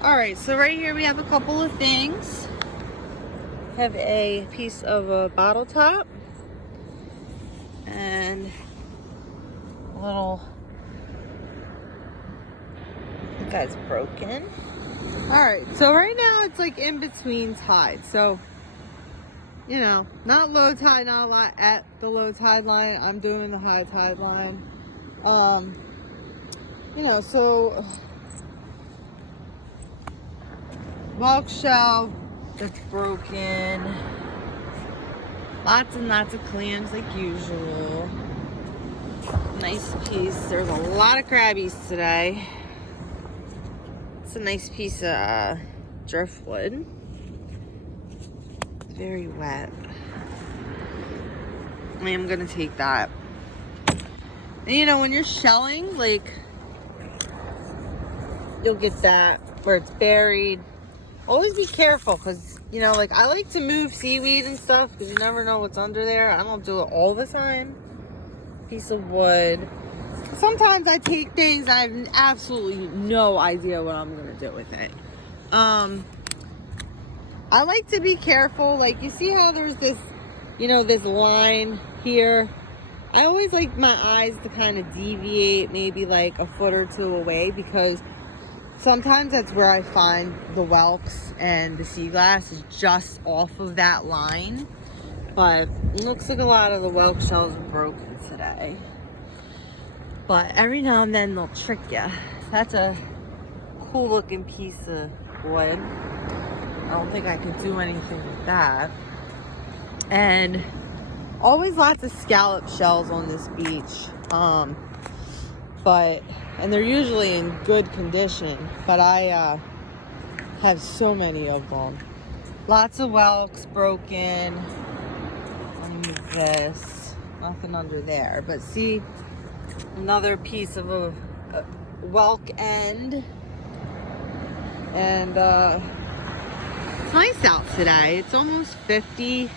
All right, so right here we have a couple of things. Have a piece of a bottle top and a little, I think that's broken. All right, so right now it's like in between tide. So, you know, not low tide, not a lot at the low tide line. I'm doing the high tide line. You know, so bulk shell that's broken. Lots and lots of clams like usual. Nice piece. There's a lot of crabbies today. It's a nice piece of driftwood. Very wet. I am gonna take that. And you know, when you're shelling, like, you'll get that where it's buried. Always be careful, because, you know, like, I like to move seaweed and stuff because you never know what's under there. I don't do it all the time. Piece of wood. Sometimes I take things and I have absolutely no idea what I'm going to do with it. I like to be careful. Like, you see how there's this, you know, this line here? I always like my eyes to kind of deviate maybe like a foot or two away, because sometimes that's where I find the whelks and the sea glass is just off of that line. But it looks like a lot of the whelk shells are broken today. But every now and then they'll trick you. That's a cool looking piece of wood. I don't think I could do anything with that. And always lots of scallop shells on this beach. And they're usually in good condition, but I have so many of them. Lots of whelks broken. Let me move this. Nothing under there, but see, another piece of a whelk end. And it's nice out today. It's almost 50.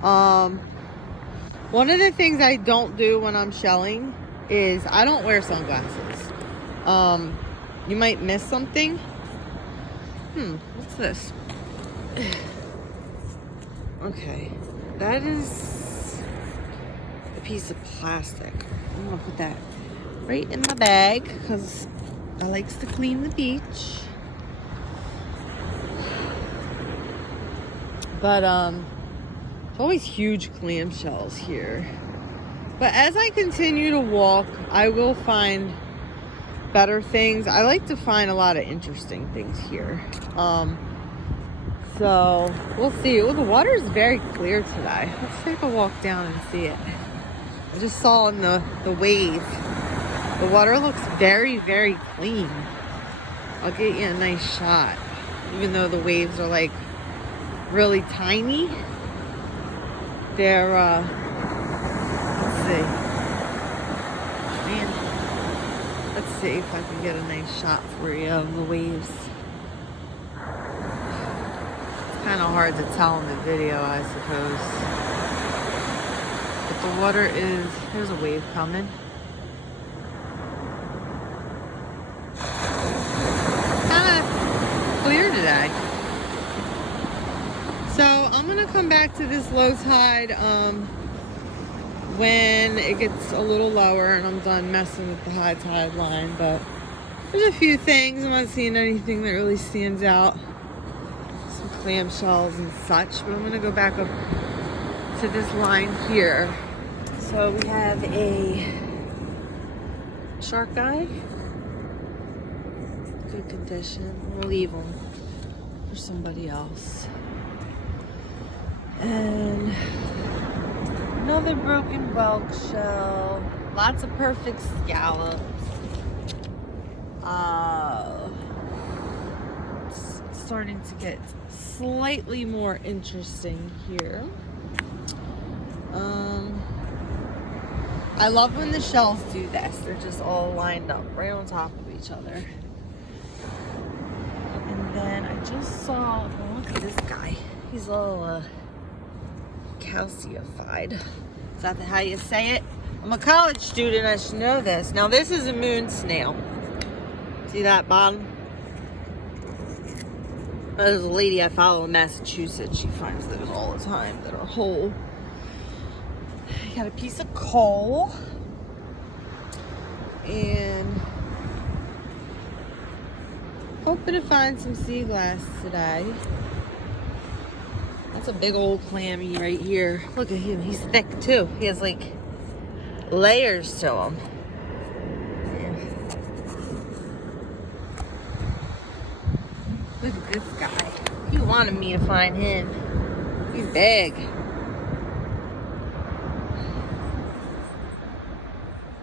One of the things I don't do when I'm shelling is I don't wear sunglasses. You might miss something. What's this? Okay, that is a piece of plastic. I'm gonna put that right in my bag because I likes to clean the beach. But there's always huge clam shells here. But as I continue to walk, I will find better things. I like to find a lot of interesting things here. So we'll see. Oh, the water is very clear today. Let's take a walk down and see it. I just saw in the wave. The water looks very, very clean. I'll get you a nice shot. Even though the waves are like really tiny. They're, let's see. Man, let's see if I can get a nice shot for you of the waves. It's kind of hard to tell in the video, I suppose. But the water is, there's a wave coming. Kind of clear today. So I'm gonna come back to this low tide when it gets a little lower and I'm done messing with the high tide line. But there's a few things. I'm not seeing anything that really stands out. Some clam shells and such. But I'm gonna go back up to this line here. So we have a shark eye. Good condition. We'll leave them for somebody else. And another broken whelk shell. Lots of perfect scallops. It's starting to get slightly more interesting here. I love when the shells do this. They're just all lined up right on top of each other. And then I just saw, oh, look at this guy. He's all calcified. Is that how you say it? I'm a college student, I should know this. Now this is a moon snail. See that bottom? There's a lady I follow in Massachusetts. She finds those all the time that are whole. I got a piece of coal. And hoping to find some sea glass today. That's a big old clammy right here. Look at him. He's thick too. He has like layers to him. Look at this guy. He wanted me to find him. He's big.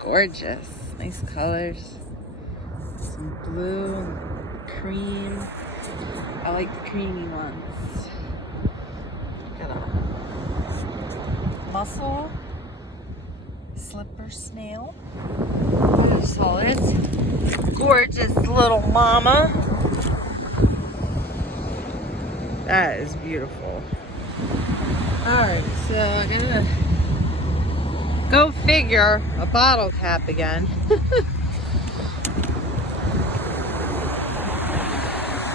Gorgeous. Nice colors. Some blue and cream. I like the creamy ones. Got a mussel. Slipper snail. There's all this. Gorgeous little mama. That is beautiful. Alright, so I'm gonna go figure a bottle cap again.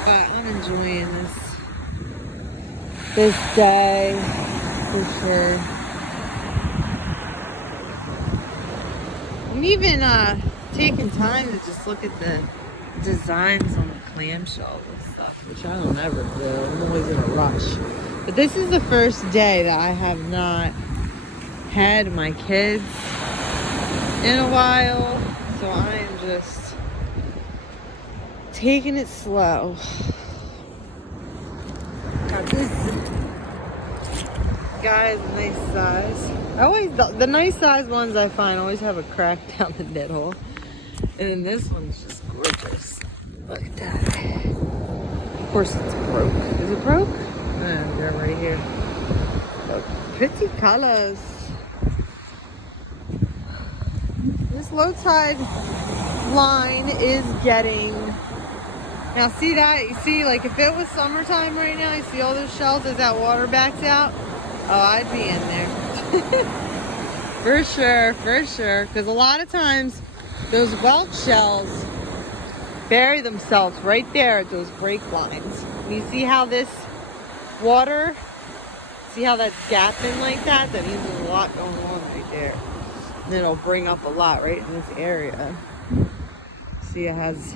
But I'm enjoying this day for sure. I'm even taking time to just look at the designs on the clamshells and stuff, which I don't ever do. I'm always in a rush. But this is the first day that I have not had my kids in a while, so I am just taking it slow. Got this guy's a nice size. I always the nice size ones I find always have a crack down the middle, and then this one's just gorgeous. Look at that. Of course it's broke. Is it broke? No, they're right here. Look, pretty colors. This low tide line is getting. Now see that? You see, like if it was summertime right now, you see all those shells as that water backs out? Oh, I'd be in there. For sure, for sure. Because a lot of times those whelk shells bury themselves right there at those break lines. And you see how this water, see how that's gapping like that? That means there's a lot going on right there. And it'll bring up a lot right in this area. See, it has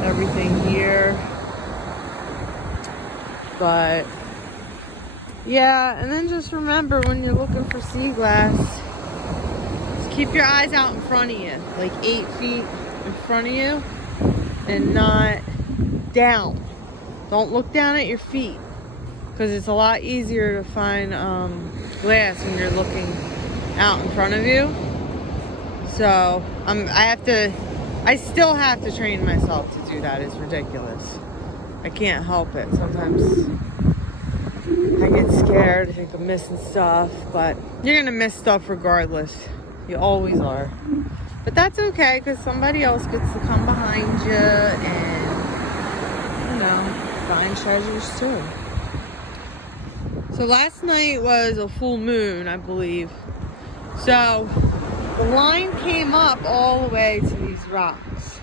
everything here. But yeah, and then just remember when you're looking for sea glass, just keep your eyes out in front of you, like 8 feet in front of you, and not down. Don't look down at your feet, because it's a lot easier to find glass when you're looking out in front of you. So I still have to train myself to do that. It's ridiculous. I can't help it. Sometimes I get scared. I think I'm missing stuff, but you're gonna miss stuff regardless. You always are. But that's okay, because somebody else gets to come behind you and, you know, find treasures too. So last night was a full moon, I believe. So the line came up all the way to these rocks.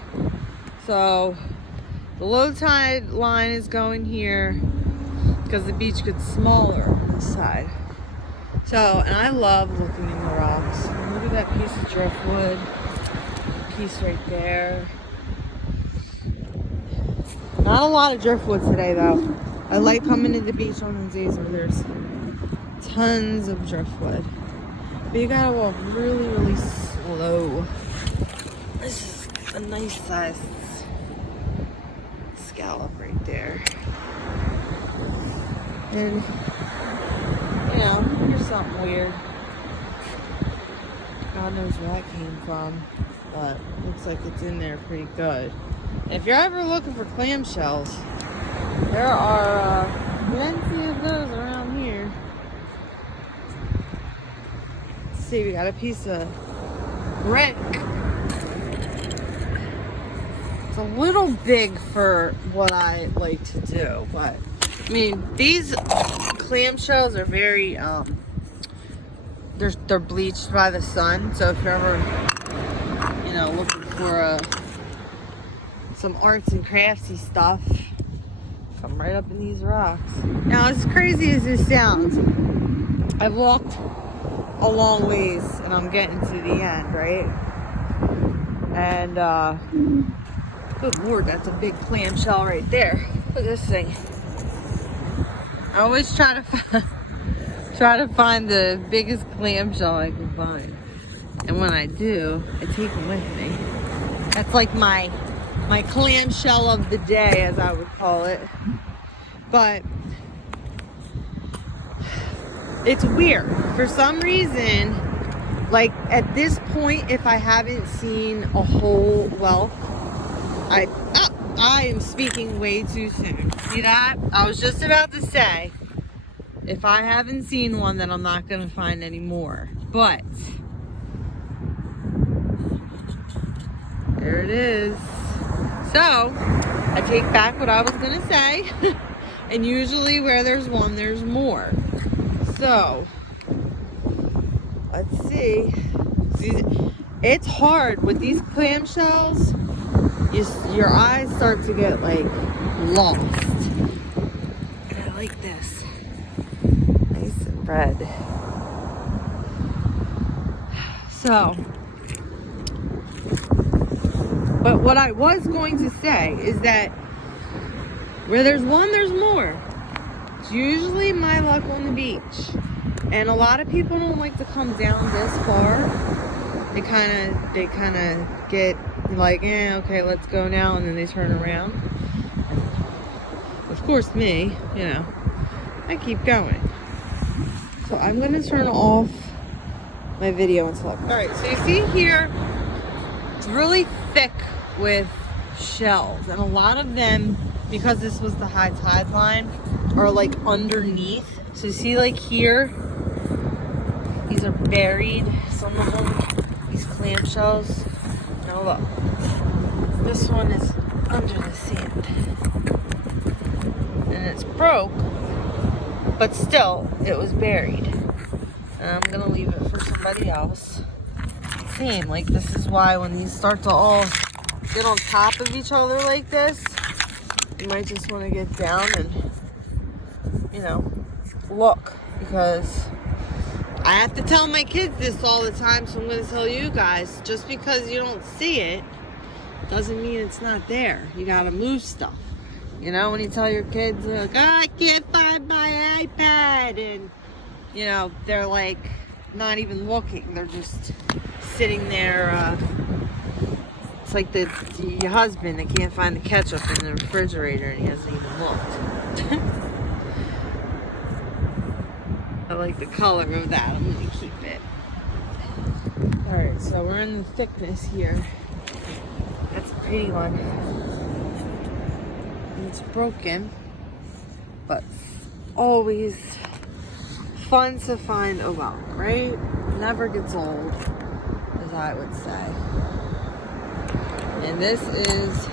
So the low tide line is going here because the beach gets smaller on this side. So, and I love looking in the rocks. And look at that piece of driftwood. Piece right there. Not a lot of driftwood today though. I like coming to the beach on those days where there's tons of driftwood. But you gotta walk really, really slow. This is a nice size scallop right there. And, you know, here's something weird. God knows where that came from, but looks like it's in there pretty good. And if you're ever looking for clamshells, there are plenty of those around here. Let's see, we got a piece of brick. It's a little big for what I like to do, but I mean, these clamshells are very, they're bleached by the sun. So if you're ever, you know, looking for some arts and craftsy stuff, Come right up in these rocks. Now, as crazy as this sounds, I've walked a long ways and I'm getting to the end, right? And, good Lord, that's a big clamshell right there. Look at this thing. I always try to find the biggest clamshell I can find. And when I do, I take them with me. That's like my clamshell of the day, as I would call it. But it's weird. For some reason, like at this point, if I haven't seen a whole whelk, I am speaking way too soon. See that? I was just about to say, if I haven't seen one, then I'm not going to find any more. But there it is. So I take back what I was going to say. And usually where there's one, there's more. So let's see. It's hard with these clamshells. Your eyes start to get like lost. And I like this. Nice and red. So, but what I was going to say is that where there's one, there's more. It's usually my luck on the beach. And a lot of people don't like to come down this far. They kind of get like, okay, let's go now, and then they turn around. Of course, me, I keep going. So I'm gonna turn off my video until. All right, so you see here, it's really thick with shells, and a lot of them, because this was the high tide line, are like underneath. So you see, like here, these are buried. Some of them, these clamshells. Now look, this one is under the sand, and it's broke, but still, it was buried. And I'm gonna leave it for somebody else. Same, like this is why when these start to all get on top of each other like this, you might just want to get down and, look, because I have to tell my kids this all the time, so I'm going to tell you guys, just because you don't see it doesn't mean it's not there. You got to move stuff. When you tell your kids, like, I can't find my iPad, and, they're like not even looking. They're just sitting there. It's like your husband that can't find the ketchup in the refrigerator and he hasn't even looked. I like the color of that. I'm going to keep it. Alright, so we're in the thickness here. That's a pretty one. And it's broken, but always fun to find a whelk, right? Never gets old, as I would say. And this is,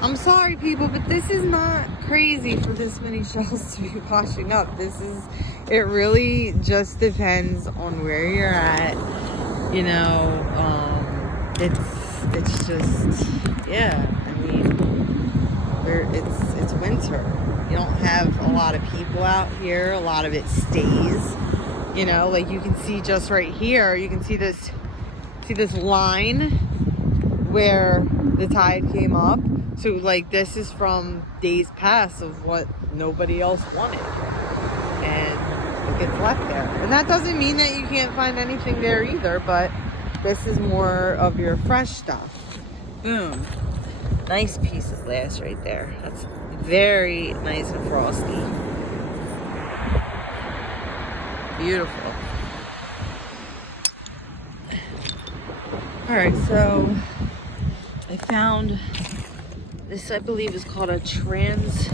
I'm sorry people, but this is not crazy for this many shells to be washing up. It really just depends on where you're at. It's just, yeah, I mean, it's winter. You don't have a lot of people out here. A lot of it stays, like you can see just right here, you can see this line where the tide came up. So like this is from days past of what nobody else wanted, and it gets left there. And that doesn't mean that you can't find anything there either, but this is more of your fresh stuff. Boom. Nice piece of glass right there. That's very nice and frosty. Beautiful. All right, so I found this, I believe, is called a transverse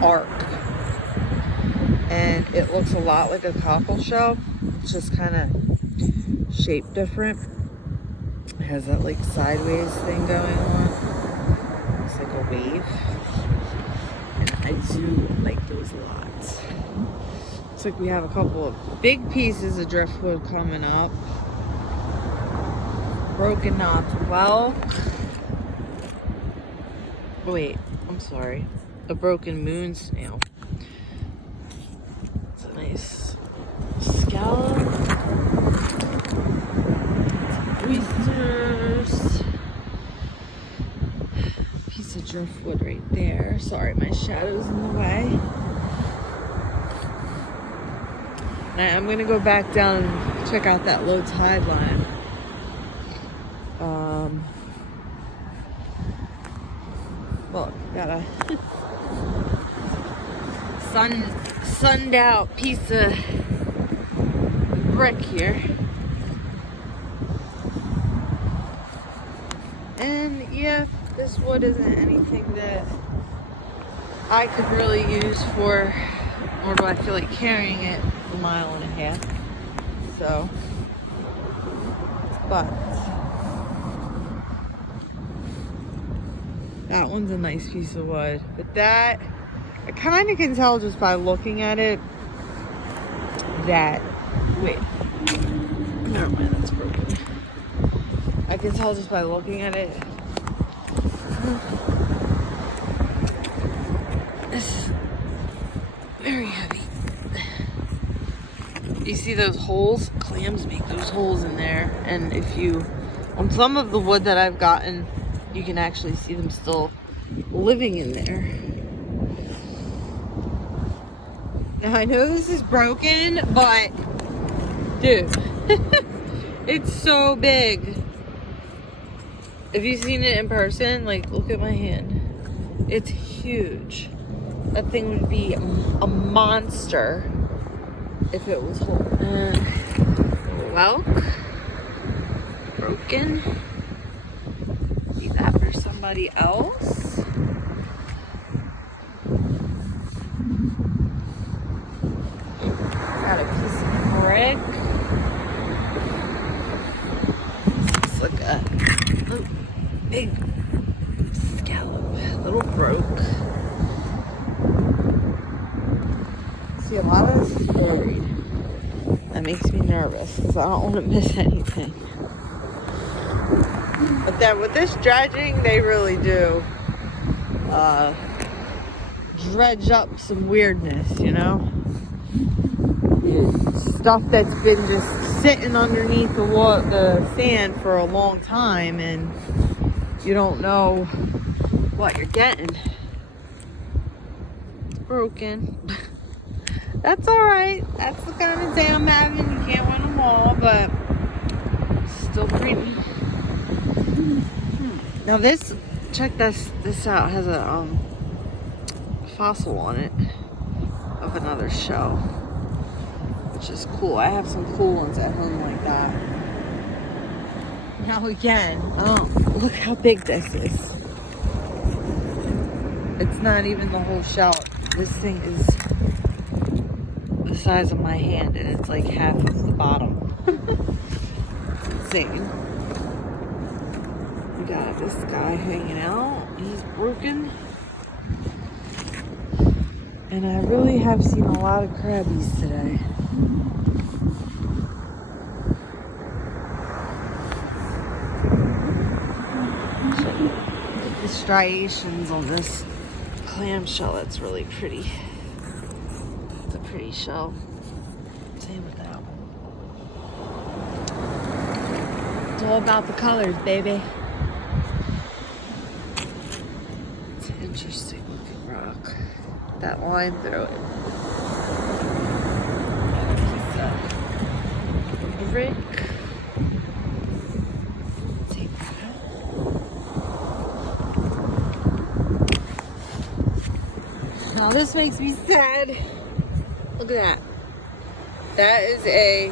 arc, and it looks a lot like a cockle shell. It's just kind of shaped different. It has that like sideways thing going on. It's like a wave, and I do like those lots. Looks like we have a couple of big pieces of driftwood coming up. Broken knots whelk Oh, wait, I'm sorry. A broken moon snail. It's a nice scallop. Oysters. Piece of driftwood right there. Sorry, my shadow's in the way. I'm gonna go back down and check out that low tide line. Well, got a sunned out piece of brick here. And yeah, this wood isn't anything that I could really use for, nor do I feel like carrying it a mile and a half. So, but that one's a nice piece of wood. But that, I kind of can tell just by looking at it that, wait, never mind, that's broken. I can tell just by looking at it. It's very heavy. You see those holes? Clams make those holes in there. And if you, on some of the wood that I've gotten, you can actually see them still living in there. Now I know this is broken, but dude, it's so big. If you've seen it in person, like, look at my hand. It's huge. That thing would be a monster if it was whole. Well, broken. Leave that for somebody else. Got a piece of brick. Looks like a big scallop, little broke. See, a lot of this is buried. That makes me nervous because I don't want to miss anything. But then with this dredging, they really do dredge up some weirdness, you know? Stuff that's been just sitting underneath the sand for a long time, and you don't know what you're getting. It's broken. That's alright. That's the kind of day I'm having. You can't win them all, but still pretty. Now this, check this out. It has a fossil on it of another shell, which is cool. I have some cool ones at home like that. Now again, look how big this is. It's not even the whole shell. This thing is the size of my hand, and it's like half of the bottom. It's insane. We got this guy hanging out. He's broken. And I really have seen a lot of crabbies today. The striations on this clam shell, that's really pretty. It's a pretty shell. Same with that one. It's all about the colors, baby. It's an interesting looking rock. That line through it. Brick. Take that out. Now this makes me sad. Look at that. That is a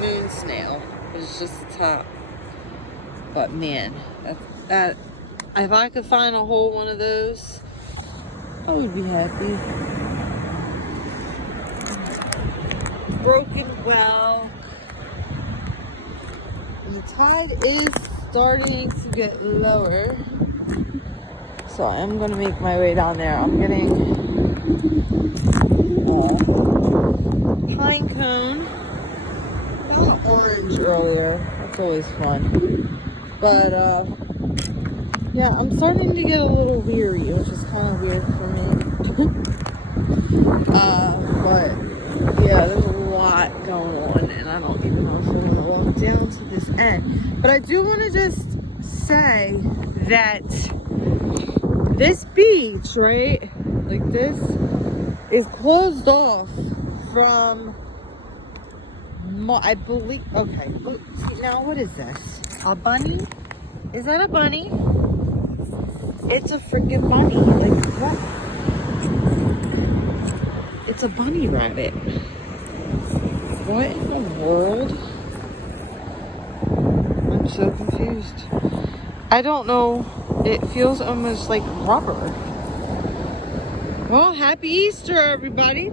moon snail. It's just the top. But man, that if I could find a whole one of those, I would be happy. Broken well. And the tide is starting to get lower. So I'm going to make my way down there. I'm getting pine cone. Got orange earlier. That's always fun. But Yeah, I'm starting to get a little weary, which is kind of weird for me. But yeah, there's a lot going on, and I don't even know if I want to walk down to this end. But I do want to just say that this beach, right, like this, is closed off from, I believe, okay, now what is this? A bunny? Is that a bunny? It's a freaking bunny. Like, what? It's a bunny rabbit. What in the world? I'm so confused. I don't know. It feels almost like rubber. Well, happy Easter, everybody.